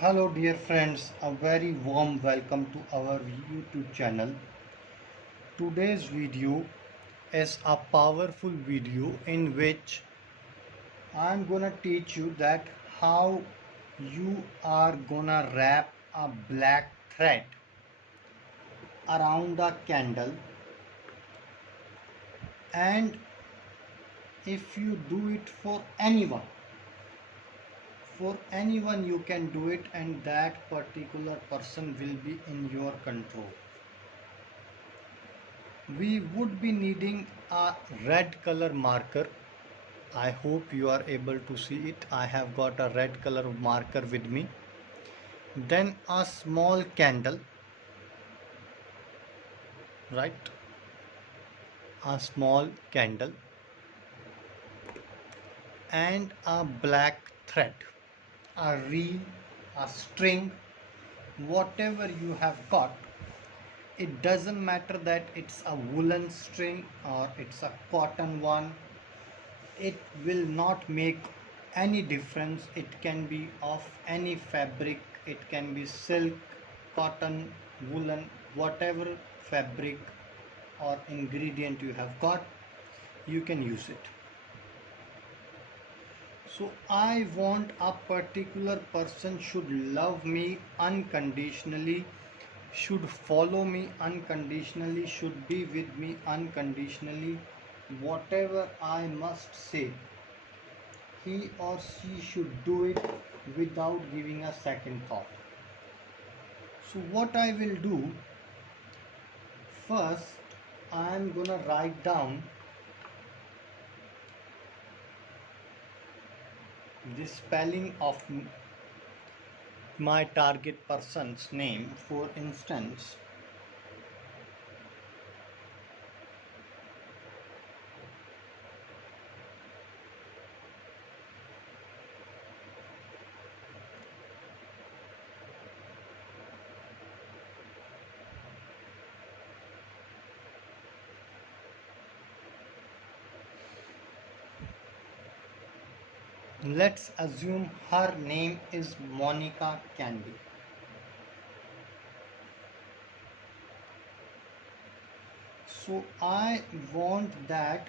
Hello, dear friends, a very warm welcome to our YouTube channel. Today's video is a powerful video in which I'm gonna teach you that how you are gonna wrap a black thread around a candle, and if you do it for anyone you can do it, and that particular person will be in your control. We would be needing a red color marker. I hope you are able to see it. I have got a red color marker with me. Then a small candle, right? A small candle and a black thread, a reel, a string, whatever you have got. It doesn't matter that it's a woolen string or it's a cotton one. It will not make any difference. It can be of any fabric. It can be silk, cotton, woolen, whatever fabric or ingredient you have got, you can use it. So I want a particular person should love me unconditionally, should follow me unconditionally, should be with me unconditionally. Whatever I must say, he or she should do it without giving a second thought. So what I will do, first I am gonna write down the spelling of my target person's name. For instance, let's assume her name is Monica Candy. So I want that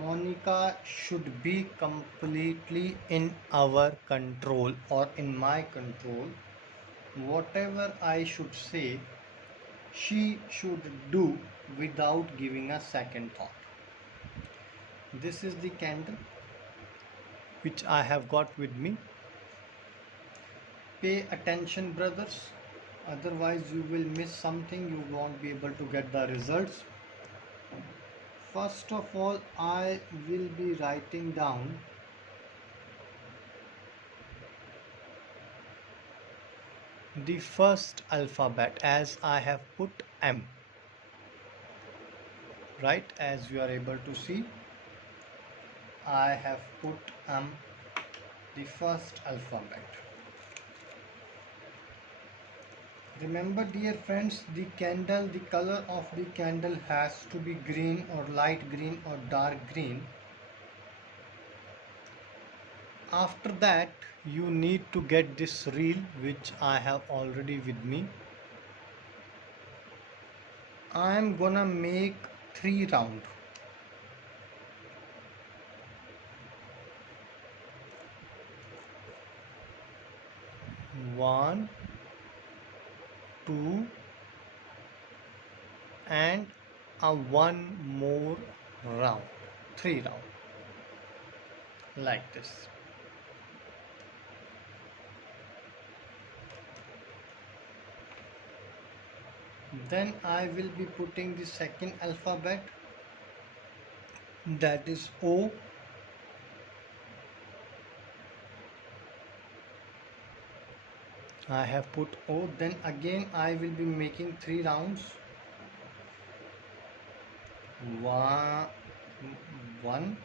Monica should be completely in our control or in my control. Whatever I should say, she should do without giving a second thought. This is the candle which I have got with me. Pay attention, brothers, otherwise you will miss something. You won't be able to get the results. First of all, I will be writing down the first alphabet, as I have put M, right? As you are able to see, I have put M, the first alphabet. Remember, dear friends, the candle, the color of the candle has to be green or light green or dark green. After that, you need to get this reel which I have already with me. I am gonna make 3 round. One, two, and a one more round. 3 round, like this. Then I will be putting the second alphabet, that is O. I have put O. Then again I will be making 3 rounds. One, one,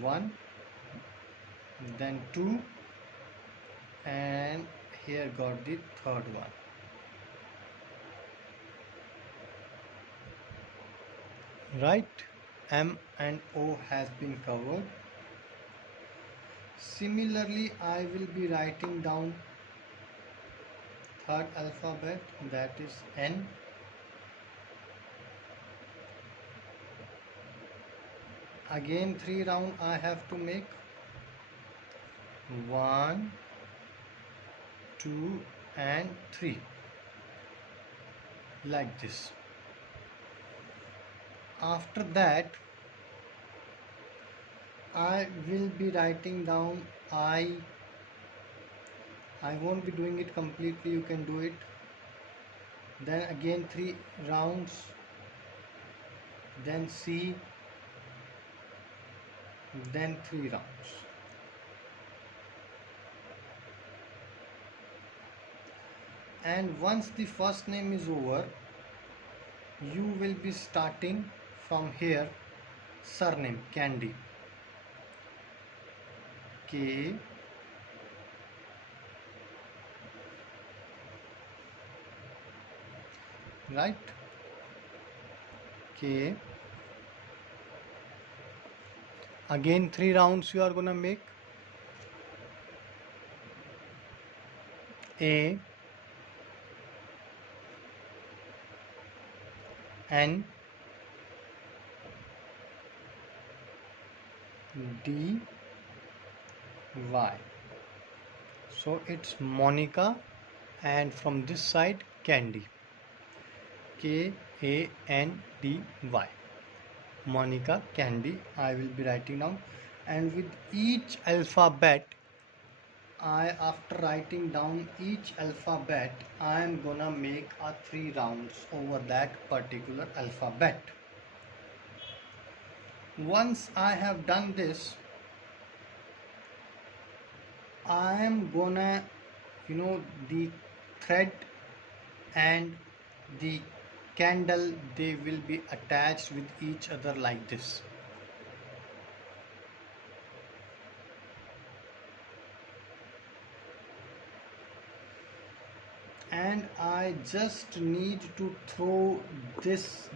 one, then two, and here got the third one. Right, M and O has been covered. Similarly, I will be writing down third alphabet, that is N. Again 3 round I have to make. 1, 2 and 3, like this. After that I will be writing down I won't be doing it completely, you can do it. Then again 3 rounds, then C, then 3 rounds. And once the first name is over, you will be starting from here. Surname Candy, K, right, K. Again 3 rounds you are gonna make. A, N, D, Y. So it's Monica, and from this side Candy, K-A-N-D-Y. Monica, Candy, I will be writing down. And with each alphabet, after writing down each alphabet, I am gonna make a 3 rounds over that particular alphabet. Once I have done this, I am gonna, the thread and the candle, they will be attached with each other like this. And I just need to throw this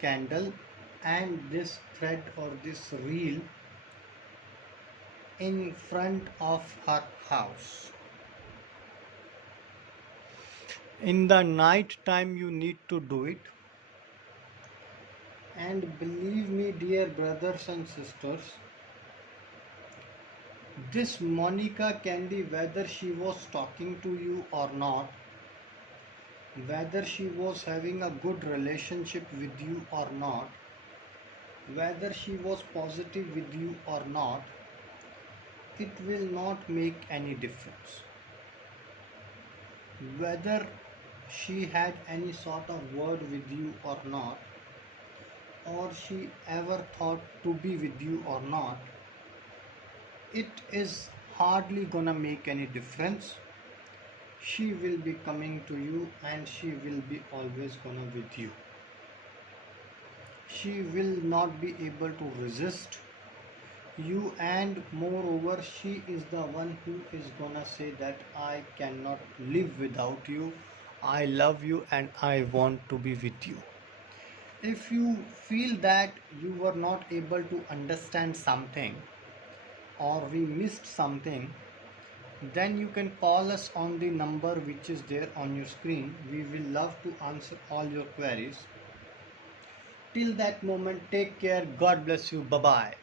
candle and this thread or this reel in front of her house. In the night time you need to do it. And believe me, dear brothers and sisters, this Monica Candy, whether she was talking to you or not, whether she was having a good relationship with you or not, whether she was positive with you or not, it will not make any difference. Whether she had any sort of word with you or not, or she ever thought to be with you or not, it is hardly gonna make any difference. She will be coming to you and she will be always gonna with you. She will not be able to resist you, and moreover she is the one who is gonna say that I cannot live without you, I love you and I want to be with you. If you feel that you were not able to understand something or we missed something, then you can call us on the number which is there on your screen. We will love to answer all your queries. Till that moment, take care. God bless you. Bye bye.